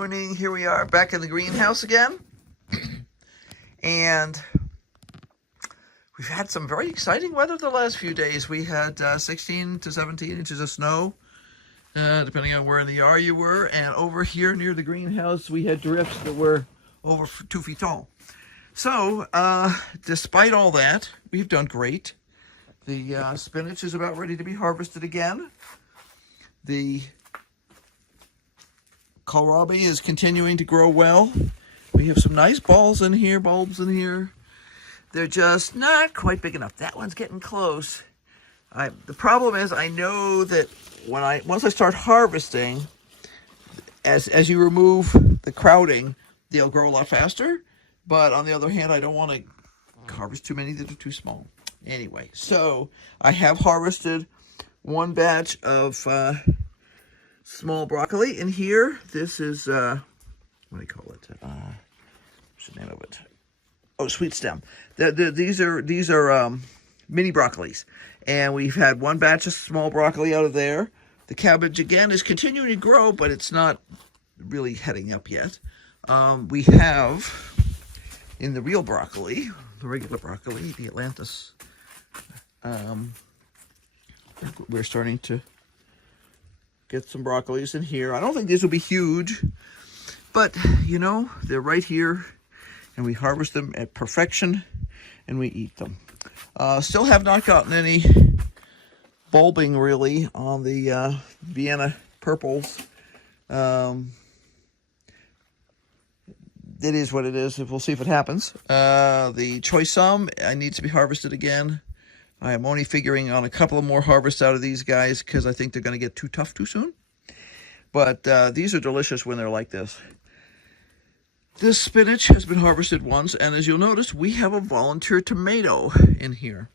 morning. Here we are back in the greenhouse again. And we've had some very exciting weather the last few days. We had 16 to 17 inches of snow, depending on where in the yard you were. And over here near the greenhouse, we had drifts that were over 2 feet tall. So, despite all that, we've done great. The spinach is about ready to be harvested again. The kohlrabi is continuing to grow well. We have some nice bulbs in here. They're just not quite big enough. That one's getting close. The problem is, I know that once I start harvesting, as you remove the crowding, they'll grow a lot faster. But on the other hand, I don't want to harvest too many that are too small. Anyway, so I have harvested one batch of small broccoli in here. This is, what do you call it? What's the name of it? Oh, sweet stem. These are mini broccolis. And we've had one batch of small broccoli out of there. The cabbage, again, is continuing to grow, but it's not really heading up yet. We have, in the real broccoli, the regular broccoli, the Atlantis, we're starting to get some broccolis in here. I don't think these will be huge, but, you know, they're right here, and we harvest them at perfection, and we eat them. Still have not gotten any bulbing, really, on the Vienna purples. It is what it is. We'll see if it happens. The choice sum needs to be harvested again. I am only figuring on a couple of more harvests out of these guys because I think they're going to get too tough too soon. But these are delicious when they're like this. This spinach has been harvested once, and as you'll notice, we have a volunteer tomato in here.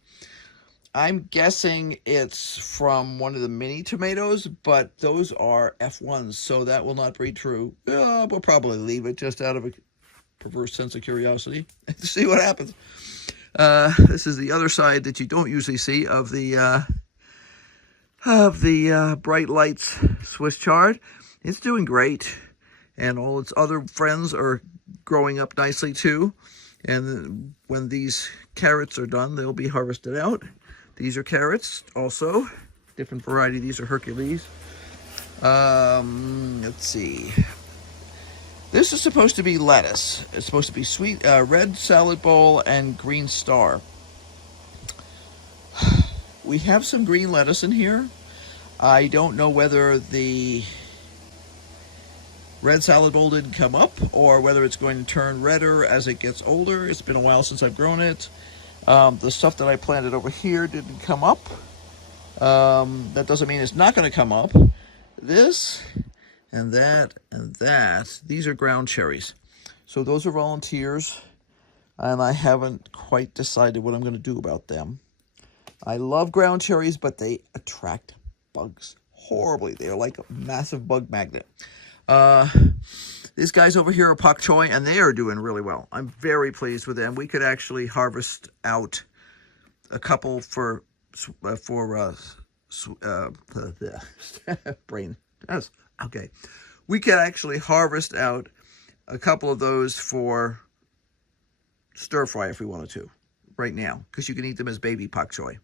I'm guessing it's from one of the mini tomatoes, but those are F1s, so that will not breed true. We'll probably leave it just out of a perverse sense of curiosity to see what happens. This is the other side that you don't usually see of the Bright Lights Swiss chard. It's doing great, and all its other friends are growing up nicely too. And when these carrots are done, they'll be harvested out. These are carrots also, different variety. These are Hercules. Let's see. This is supposed to be lettuce. It's supposed to be sweet red salad bowl and green star. We have some green lettuce in here. I don't know whether the red salad bowl didn't come up or whether it's going to turn redder as it gets older. It's been a while since I've grown it. The stuff that I planted over here didn't come up. That doesn't mean it's not going to come up. This and that and that. These are ground cherries. So those are volunteers, and I haven't quite decided what I'm going to do about them. I love ground cherries, but they attract bugs horribly. They are like a massive bug magnet. These guys over here are pak choi, and they are doing really well. I'm very pleased with them. We could actually harvest out a couple for brain. Yes. Okay. We could actually harvest out a couple of those for stir fry if we wanted to right now, because you can eat them as baby pak choi.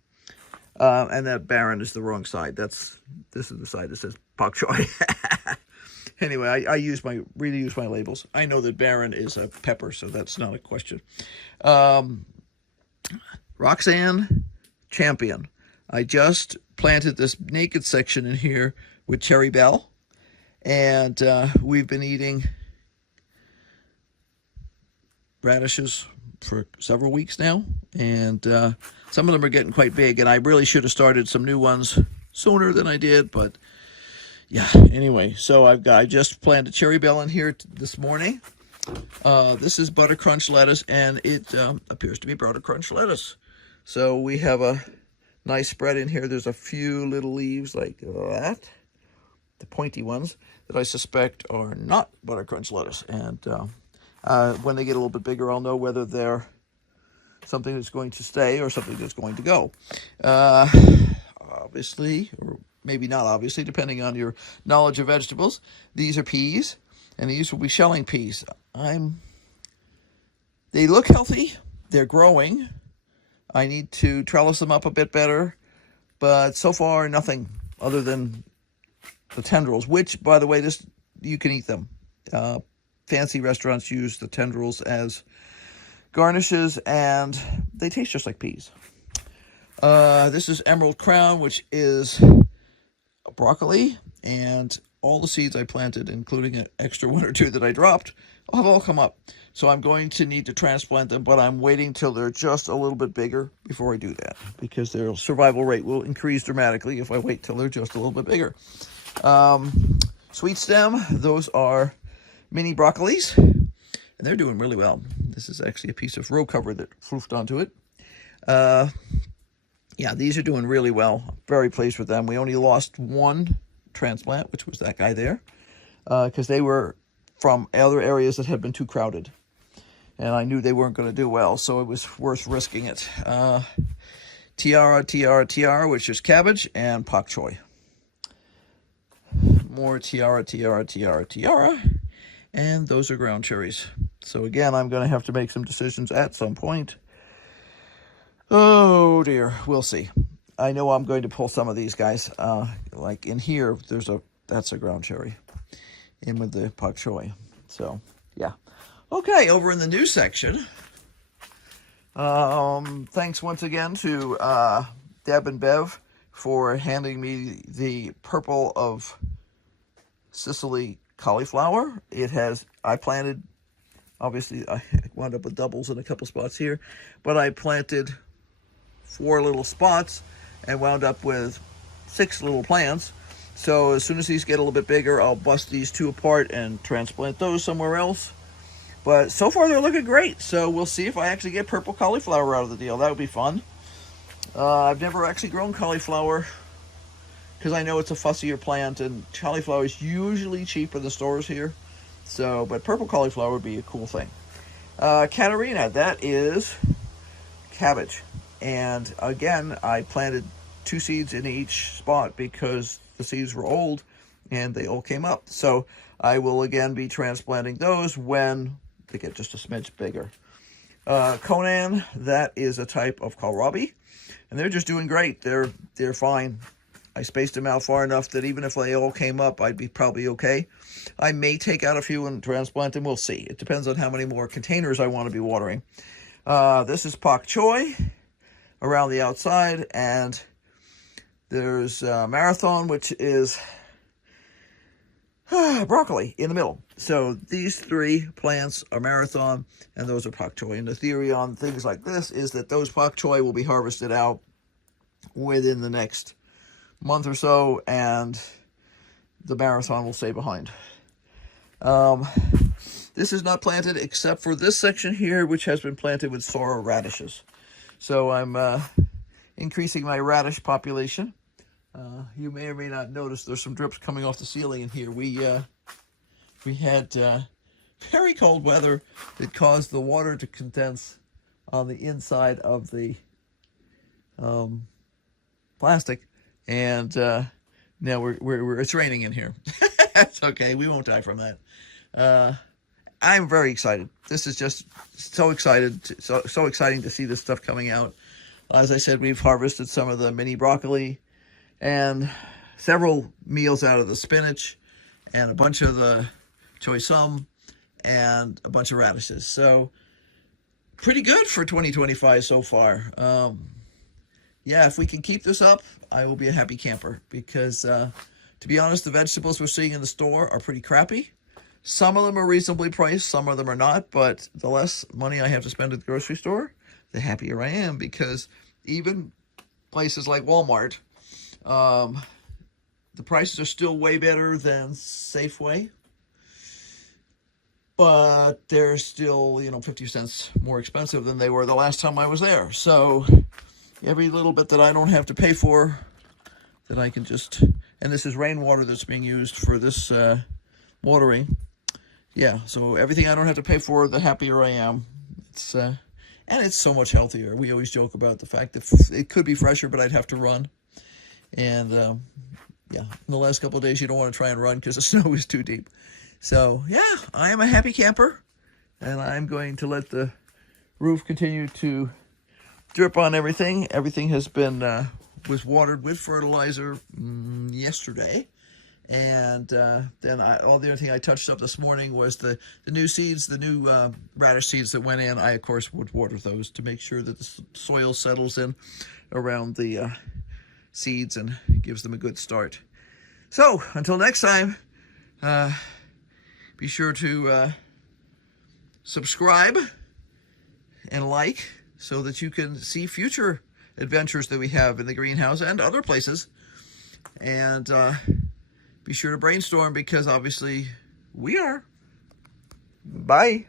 And that Baron is the wrong side. This is the side that says pak choi. Anyway, I really use my labels. I know that Baron is a pepper, so that's not a question. Roxanne Champion. I just planted this naked section in here with Cherry Bell, and we've been eating radishes for several weeks now, and some of them are getting quite big, and I really should have started some new ones sooner than I did, but yeah, anyway, so I just planted Cherry Bell in here this morning. This is Butter Crunch lettuce, and it appears to be Butter Crunch lettuce. So we have a nice spread in here. There's a few little leaves like that, the pointy ones, that I suspect are not Butter Crunch lettuce. And when they get a little bit bigger, I'll know whether they're something that's going to stay or something that's going to go. Obviously, or maybe not obviously, depending on your knowledge of vegetables, these are peas. And these will be shelling peas. They look healthy. They're growing. I need to trellis them up a bit better. But so far, nothing other than the tendrils, which, by the way, you can eat them. Fancy restaurants use the tendrils as garnishes, and they taste just like peas. This is Emerald Crown, which is a broccoli, and all the seeds I planted, including an extra one or two that I dropped, have all come up. So I'm going to need to transplant them, but I'm waiting till they're just a little bit bigger before I do that, because their survival rate will increase dramatically if I wait till they're just a little bit bigger. Sweet stem, those are mini broccolis, and they're doing really well. This is actually a piece of row cover that floofed onto it. Yeah, these are doing really well. I'm very pleased with them. We only lost one transplant, which was that guy there, because they were from other areas that had been too crowded, and I knew they weren't going to do well, so it was worth risking it. Tiara, which is cabbage, and pak choi. More tiara, and those are ground cherries. So again, I'm going to have to make some decisions at some point. Oh dear, we'll see. I know I'm going to pull some of these guys. Like in here, that's a ground cherry, in with the pak choi. So yeah. Okay, over in the news section. Thanks once again to Deb and Bev for handing me the purple of Sicily cauliflower. I planted, obviously I wound up with doubles in a couple spots here, but I planted 4 little spots and wound up with 6 little plants. So as soon as these get a little bit bigger, I'll bust these 2 apart and transplant those somewhere else. But so far they're looking great. So we'll see if I actually get purple cauliflower out of the deal. That would be fun. I've never actually grown cauliflower because I know it's a fussier plant, and cauliflower is usually cheap in the stores here. So, but purple cauliflower would be a cool thing. Katerina, that is cabbage. And again, I planted 2 seeds in each spot because the seeds were old and they all came up. So I will again be transplanting those when they get just a smidge bigger. Conan, that is a type of kohlrabi, and they're just doing great. They're fine. I spaced them out far enough that even if they all came up, I'd be probably okay. I may take out a few and transplant them. We'll see. It depends on how many more containers I want to be watering. This is pak choi around the outside, and there's Marathon, which is broccoli in the middle. So these 3 plants are Marathon, and those are pak choi. And the theory on things like this is that those pak choi will be harvested out within the next month or so, and the Marathon will stay behind. This is not planted except for this section here, which has been planted with sorrel radishes. So I'm increasing my radish population. You may or may not notice there's some drips coming off the ceiling in here. We had very cold weather that caused the water to condense on the inside of the plastic, and now it's raining in here. That's okay. We won't die from that. I'm very excited. This is just so exciting to see this stuff coming out. As I said, we've harvested some of the mini broccoli and several meals out of the spinach and a bunch of the choy sum and a bunch of radishes. So pretty good for 2025 so far. Yeah, if we can keep this up, I will be a happy camper, because to be honest, the vegetables we're seeing in the store are pretty crappy. Some of them are reasonably priced, some of them are not, but the less money I have to spend at the grocery store, the happier I am, because even places like Walmart, the prices are still way better than Safeway, but they're still, 50 cents more expensive than they were the last time I was there. So every little bit that I don't have to pay for, that I can just, and this is rainwater that's being used for this watering. Yeah, so everything I don't have to pay for, the happier I am. It's and it's so much healthier. We always joke about the fact that it could be fresher, but I'd have to run. And yeah, in the last couple of days, you don't want to try and run because the snow is too deep. So yeah, I am a happy camper, and I'm going to let the roof continue to drip on everything. Everything has been was watered with fertilizer yesterday, and then all the other thing I touched up this morning was the new seeds, the new radish seeds that went in. I of course would water those to make sure that the soil settles in around the seeds and gives them a good start. So until next time, be sure to subscribe and like so that you can see future adventures that we have in the greenhouse and other places. And be sure to brainstorm, because obviously we are. Bye.